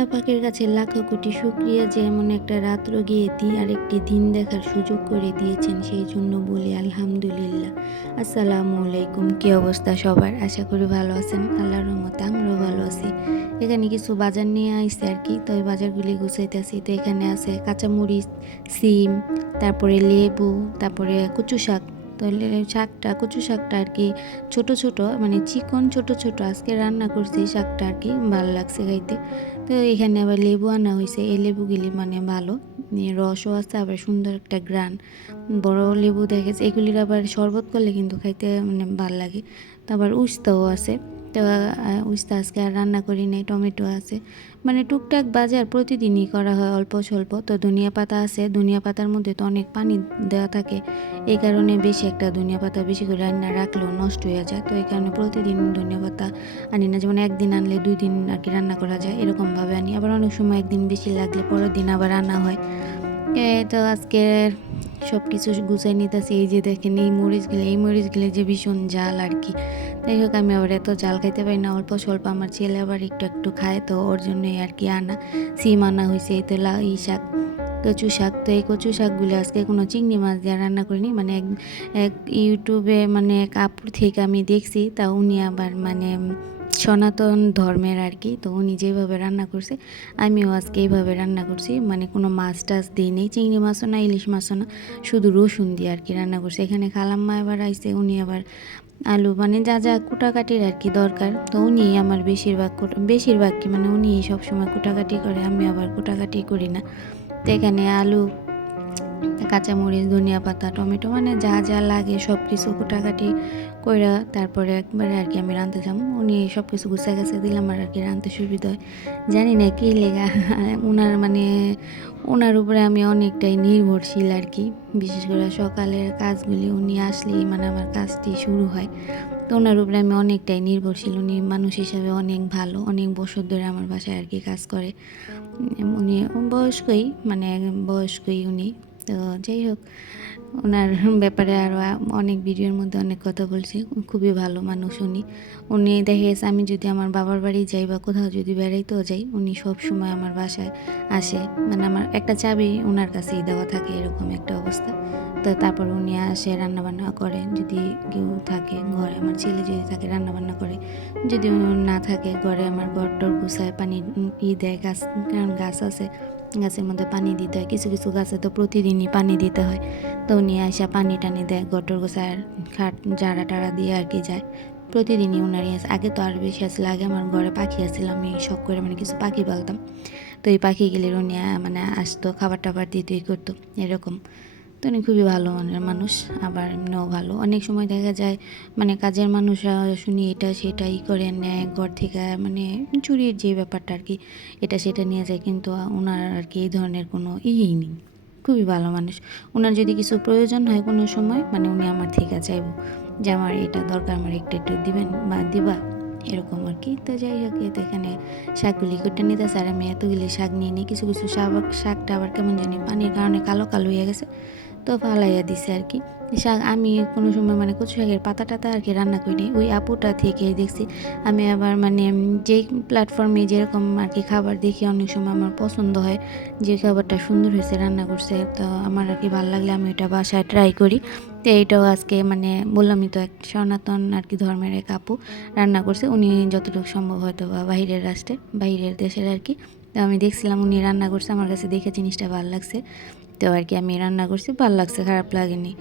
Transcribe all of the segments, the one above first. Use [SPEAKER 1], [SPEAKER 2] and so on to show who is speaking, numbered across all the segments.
[SPEAKER 1] আল্লাহ পাকের কাছে লাখো কোটি শুক্রিয়া যে এমন একটা রাত্র গিয়ে দিন আর একটি দিন দেখার সুযোগ করে দিয়েছেন সেই জন্য বলি আলহামদুলিল্লাহ। আসসালামু আলাইকুম। কী অবস্থা সবার? আশা করি ভালো আছেন। আল্লাহর রহমতে আমরাও ভালো আছি। এখানে কিছু বাজার নিয়ে আইসি আর কি। তো ওই বাজারগুলি গুছাইতেছি। তো এখানে আছে কাঁচামরিচ, সিম, তারপরে লেবু, তারপরে কচু শাক। তো শাকটা, কচু শাকটা আর কি ছোট ছোট মানে চিকন ছোট ছোট। আজকে রান্না করছি শাকটা আর কি। ভালো লাগছে খাইতে। তো এখানে আবার লেবু আনা হয়েছে এই লেবুগুলি মানে ভালো। রসও আছে, আবার সুন্দর একটা গ্রান। বড় লেবু দেখেছে। এগুলির আবার শরবত করলে কিন্তু খাইতে মানে ভালো লাগে। তো আবার উস্তাও আছে। তো উস্তা আজকে আর রান্না করি নাই, টমেটো আছে। মানে টুকটাক বাজার প্রতিদিনই করা হয় অল্প স্বল্প। তো ধনিয়া পাতা আছে, ধনিয়া পাতার মধ্যে তো অনেক পানি দেওয়া থাকে। এই কারণে বেশি একটা ধনিয়া পাতা বেশি করে রান্না রাখলেও নষ্ট হয়ে যায়। তো এই কারণে প্রতিদিন ধনিয়া পাতা আনি না। যেমন একদিন আনলে দুই দিন আর কি রান্না করা যায়, এরকমভাবে আনি। আবার অনেক সময় একদিন বেশি লাগলে পরের দিন আবার রান্না হয়। তো আজকে সব কিছু গুছাই নিতেছি। এই যে দেখেন, এই মরিচগুলো এই মরিচগুলো যে ভীষণ জাল আর কি। যাই হোক আমি আবার এত জাল খাইতে পারি না, অল্প স্বল্প আমার ছেলে আবার একটু একটু খায়, তো ওর জন্যই আর কি আনা। সিম আনা হয়েছে এই তো এই শাক, কচু শাক। তো এই কচু শাকগুলো আজকে কোনো চিংড়ি মাছ দিয়ে রান্না করিনি মানে এক এক ইউটিউবে মানে এক আপুর থেকে আমি দেখছি, তা উনি আবার মানে সনাতন ধর্মের আর কি, তো উনি যেভাবে রান্না করছে, আমিও আজকে এইভাবে রান্না করছি মানে কোনো মাছ টাছ দিই নেই, চিংড়ি মাছও না, ইলিশ মাছও না, শুধু রসুন দিয়ে আর কি রান্না করছি। এখানে খালাম্মা এবার আইসে উনি আবার আলু মানে যা যা কুটাকাটির আর কি দরকার, তো উনি আমার বেশিরভাগ বেশিরভাগ কি মানে উনি সবসময় কুটাকাটি করে, আমি আবার কুটাকাটি করি না। তো এখানে আলু কাঁচামরিচ, ধনিয়া পাতা, টমেটো মানে যা যা লাগে সব কিছু কুটাকাটি কইরা তারপরে একবারে আর কি আমি রাঁধতে যাম উনি সব কিছু গুছাই গেছে দিলাম আর কি রাঁধতে সুবিধা হয়। জানি না কী লেগা ওনার মানে ওনার উপরে আমি অনেকটাই নির্ভরশীল আর কি। বিশেষ করে সকালের কাজগুলি উনি আসলেই মানে আমার কাজটি শুরু হয়। তো ওনার উপরে আমি অনেকটাই নির্ভরশীল, উনি মানুষ হিসাবে অনেক ভালো, অনেক বছর ধরে আমার বাসায় আর কি কাজ করে। উনি বয়স্কই মানে বয়স্কই উনি। তো যাই হোক, ওনার ব্যাপারে আরও অনেক ভিডিওর মধ্যে অনেক কথা বলছি, খুবই ভালো মানুষ উনি। উনি দেখে গেছে আমি যদি আমার বাবার বাড়ি যাই বা কোথাও যদি বেড়াইতেও যাই, উনি সব সময় আমার বাসায় আসে। মানে আমার একটা চাবি ওনার কাছেই দেওয়া থাকে এরকম একটা অবস্থা। তো তারপর উনি আসে, রান্নাবান্না করে। যদি কেউ থাকে ঘরে, আমার ছেলে যদি থাকে, রান্নাবান্না করে। যদি না থাকে, ঘরে আমার ঘর টর গুছায় পানি ই দেয়, গাছ, কারণ গাছ আছে। গাছের মধ্যে পানি দিতে হয়। কিছু কিছু গাছে তো প্রতিদিনই পানি দিতে হয়। তো উনি আসা পানি টানি দেয়, গটর গোছায় খাট, জাড়া টাড়া দিয়ে আর কি যায়। প্রতিদিনই ওনারই আছে। আগে তো আর বেশি আসলে আগে আমার ঘরে পাখি আসছিল আমি শখ করে মানে কিছু পাখি পালতাম। তো এই পাখিগুলির উনি মানে আসতো, খাবার টাবার দিতেই করতো, এরকম। তো উনি খুবই ভালো মনের মানুষ, আবার এমনিও ভালো। অনেক সময় দেখা যায় মানে কাজের মানুষরা শুনি এটা সেটাই করে, নেয় ঘর থেকে মানে চুরির যে ব্যাপারটা আর কি, এটা সেটা নিয়ে যায়, কিন্তু ওনার আর কি এই ধরনের কোনো ইয়েই নেই। খুবই ভালো মানুষ। ওনার যদি কিছু প্রয়োজন হয় কোনো সময় মানে উনি আমার থেকে চাইব যে আমার এটা দরকার, আমার একটু একটু দিবেন বা দিবা, এরকম আর কি। তো যাই হোক এই তো এখানে শাকগুলি কুটে নিতে আর আমি এতগুলি শাক নিয়ে নিই, কিছু কিছু শাক, শাকটা আবার কেমন জানি পানির কারণে কালো কালো হয়ে গেছে। তো ফালাইয়া দিছে আর কি। শাক, আমি কোনো সময় মানে কচু শাকের পাতা টাতা আর কি রান্না করি ওই আপুটা থেকে দেখছি, আমি আবার মানে যেই প্ল্যাটফর্মে যেরকম আর কি খাবার দেখি, অনেক সময় আমার পছন্দ হয়, যে খাবারটা সুন্দর হয়েছে, রান্না করছে, তো আমার আর কি ভালো লাগলে আমি ওটা বাসায় ট্রাই করি। তো এইটাও আজকে মানে বললামই তো, এক সনাতন আর কি ধর্মের এক আপু রান্না করছে, উনি যতটুকু সম্ভব হয়তো বা বাইরের রাষ্ট্রে, বাইরের দেশের আর কি। তো আমি দেখছিলাম উনি রান্না করছে, আমার কাছে দেখে জিনিসটা ভালো লাগছে। তো আর কি, আমি রান্না করছি, ভালো লাগছে, খারাপ লাগেনি।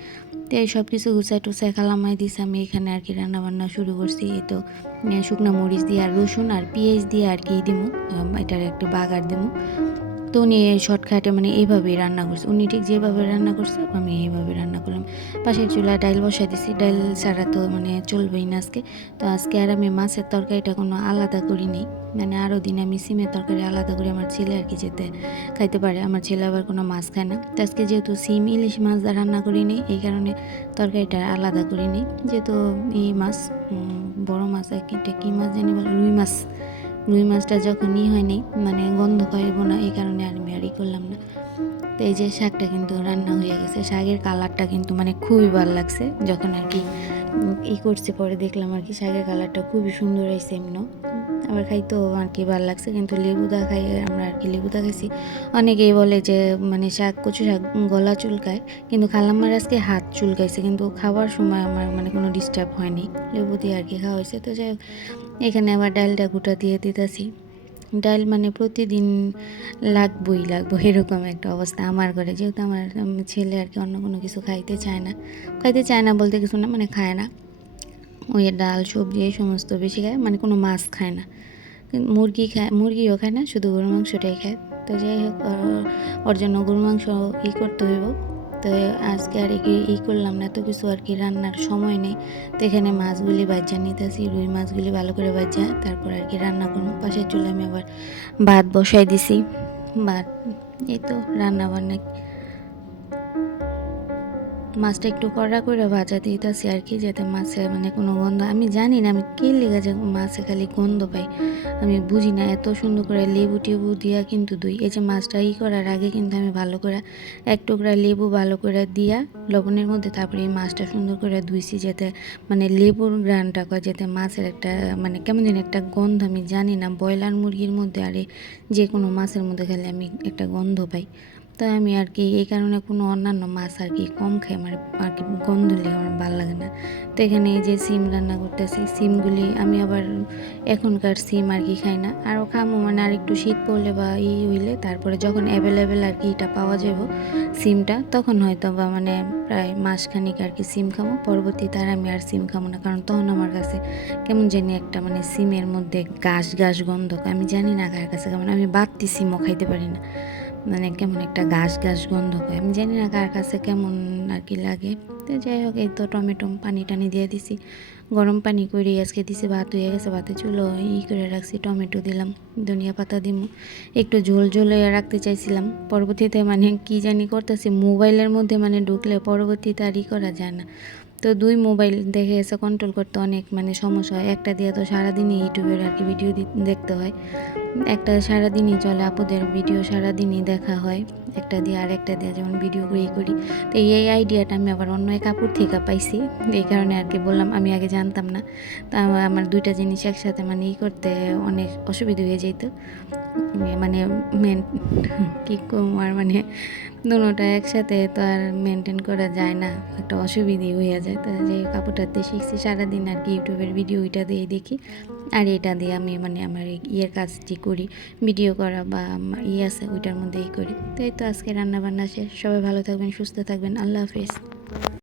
[SPEAKER 1] তো এই সব কিছু গুছাই টুসাই খালামাই দিছে, আমি এখানে আর কি রান্না বান্না শুরু করছি। এই তো শুকনো মরিচ দিয়ে আর রসুন আর পেঁয়াজ দিয়ে আর কি দিমু এটার একটু বাগার দিমু। তো উনি শর্টকাটে মানে এইভাবেই রান্না করছে। উনি ঠিক যেভাবে রান্না করছে, আমি এইভাবে রান্না করলাম। পাশের চুলায় ডাইল বসাই দিছি। ডাইল ছাড়া তো মানে চলবেই না আজকে। তো আজকে আর আমি মাছের তরকারিটা কোনো আলাদা করি নেই। মানে আরও দিন আমি সিমের তরকারি আলাদা করে, আমার ছেলে আর কি যেতে খাইতে পারে। আমার ছেলে আবার কোনো মাছ খায় না। তো আজকে যেহেতু সিম, ইলিশ মাছ দিয়ে রান্না করি নেই, এই কারণে তরকারিটা আলাদা করি নেই। যেহেতু এই মাছ বড় মাছ এটা কী মাছ জানি বলে? রুই মাছ। রুই মাছটা যখন ই হয়নি মানে গন্ধ খাইব না, এই কারণে আর আমি আর ই করলাম না। তো এই যে শাকটা কিন্তু রান্না হয়ে গেছে, শাকের কালারটা কিন্তু মানে খুবই ভালো লাগছে। যখন আর কি ই করছে, পরে দেখলাম আর কি শাকের কালারটা খুবই সুন্দর হয়েছে এমনও। আবার খাইতেও আর কি ভালো লাগছে, কিন্তু লেবুদা খাই, আমরা আর কি লেবুদা খাইছি। অনেকেই বলে যে মানে শাক, কচু শাক গলা চুলকায়, কিন্তু খালাম্মার আজকে হাত চুলকাইছে, কিন্তু খাওয়ার সময় আমার মানে কোনো ডিস্টার্ব হয়নি। লেবু দিয়ে আর কি খাওয়া হয়েছে। তো যাই হোক এখানে আবার ডালটা গুঁটা দিয়ে দিতেছি। ডাল মানে প্রতিদিন লাগবই লাগবো, এরকম একটা অবস্থা আমার ঘরে। যেহেতু আমার ছেলে আর কি অন্য কোনো কিছু খাইতে চায় না। খাইতে চায় না বলতে কিছু না মানে খায় না। ওই ডাল, সবজি এই সমস্ত বেশি খায় মানে কোনো মাছ খায় না। মুরগি খায়, মুরগিও খায় না, শুধু গরু মাংসটাই খায়। তো যাই হোক, ওর- জন্য গরু মাংস ই করতে হইব। তো আজকে আর কি ই করলাম না তো কিছু আর কি রান্নার সময় নেই। তো এখানে মাছগুলি বাজ্যা নিতেছি, রুই মাছগুলি ভালো করে বাজ্যা তারপর আর কি রান্না করব। পাশের চুলে আমি আবার ভাত বসাই দিছি। ভাত, এই তো রান্না বান্না মাছটা একটু কড়া করে ভাজা দিতেছি আর কি, যাতে মাছে মানে কোনো গন্ধ আমি জানি না, আমি কে লেগে যে মাছে খালি গন্ধ পাই, আমি বুঝি না, এত সুন্দর করে লেবু টেবু দিয়া কিন্তু দই, এই যে মাছটা ই করার আগে কিন্তু আমি ভালো করে এক টুকরা লেবু ভালো করে দিয়া লবণের মধ্যে তারপরে এই মাছটা সুন্দর করে ধুইছি, যাতে মানে লেবুর গ্রানটা করে যাতে মাছের একটা মানে কেমন যেন একটা গন্ধ, আমি জানি না, ব্রয়লার মুরগির মধ্যে আরে যে কোনো মাছের মধ্যে খেলে আমি একটা গন্ধ পাই। তো আমি আর কি, এই কারণে কোনো অন্যান্য মাছ আর কি কম খাই আমার আর কি গন্ধ লেগে আমার ভালো লাগে না। তো এখানে এই যে সিম রান্না করতেছি, সিমগুলি আমি আবার এখনকার সিম আর কি খাই না। আরও খামো মানে আর একটু শীত পড়লে বা ই হইলে তারপরে যখন অ্যাভেলেবেল আর কি এটা পাওয়া যাব সিমটা, তখন হয়তো বা মানে প্রায় মাসখানিক আর কি সিম খামো, পরবর্তীতে আর আমি আর সিম খামো না, কারণ তখন আমার কাছে কেমন জানি একটা মানে সিমের মধ্যে গাছ গাছ গন্ধ, আমি জানি না কার কাছে কেমন, আমি বাড়তি সিমও খাইতে পারি না। মানে কেমন একটা ঘাস ঘাস গন্ধ হয় আমি জানি না কার কাছে কেমন আর কি লাগে। তো যাই হোক, এই তো টমেটো পানি টানি দিয়ে দিছি। গরম পানি করে আজকে দিছি, ভাত হয়ে গেছে, ভাতে চুলো ই করে রাখছি, টমেটো দিলাম, ধনিয়া পাতা দিমু। একটু ঝোল ঝোল রাখতে চাইছিলাম। পরবর্তীতে মানে কি জানি করতেছি, মোবাইলের মধ্যে মানে ঢুকলে পরবর্তীতে আর ই করা যায় না। তো দুই মোবাইল দেখে এসে কন্ট্রোল করতে অনেক মানে সমস্যা হয়। একটা দিয়ে তো সারাদিনই ইউটিউবের আর কি ভিডিও দেখতে হয়। একটা সারাদিনই চলে আপুদের ভিডিও সারাদিনই দেখা হয়। একটা দিয়ে আর একটা দিয়ে যেমন ভিডিও করি করি। তো এই আইডিয়াটা আমি আবার অন্য এক আপুর থেকে পাইছি। এই কারণে আর কি বললাম, আমি আগে জানতাম না। তা আমার- আমার দুইটা জিনিস একসাথে মানে ই করতে অনেক অসুবিধা হয়ে যেত মানে মেন কী আর মানে দুটোটা একসাথে তো আর মেনটেন করা যায় না। একটা অসুবিধে হয়ে যায়। তো যে কাপড়টাতে শিখছি সারাদিন আর কি ইউটিউবের ভিডিও ওইটা দিয়ে দেখি। আর এটা দিয়ে আমি মানে আমার ইয়ের কাজটি করি। ভিডিও করা বা ইয়ে আছে ওইটার মধ্যেই করি। তো এই তো আজকে রান্নাবান্না শেষ। সবাই ভালো থাকবেন, সুস্থ থাকবেন। আল্লাহ হাফিজ।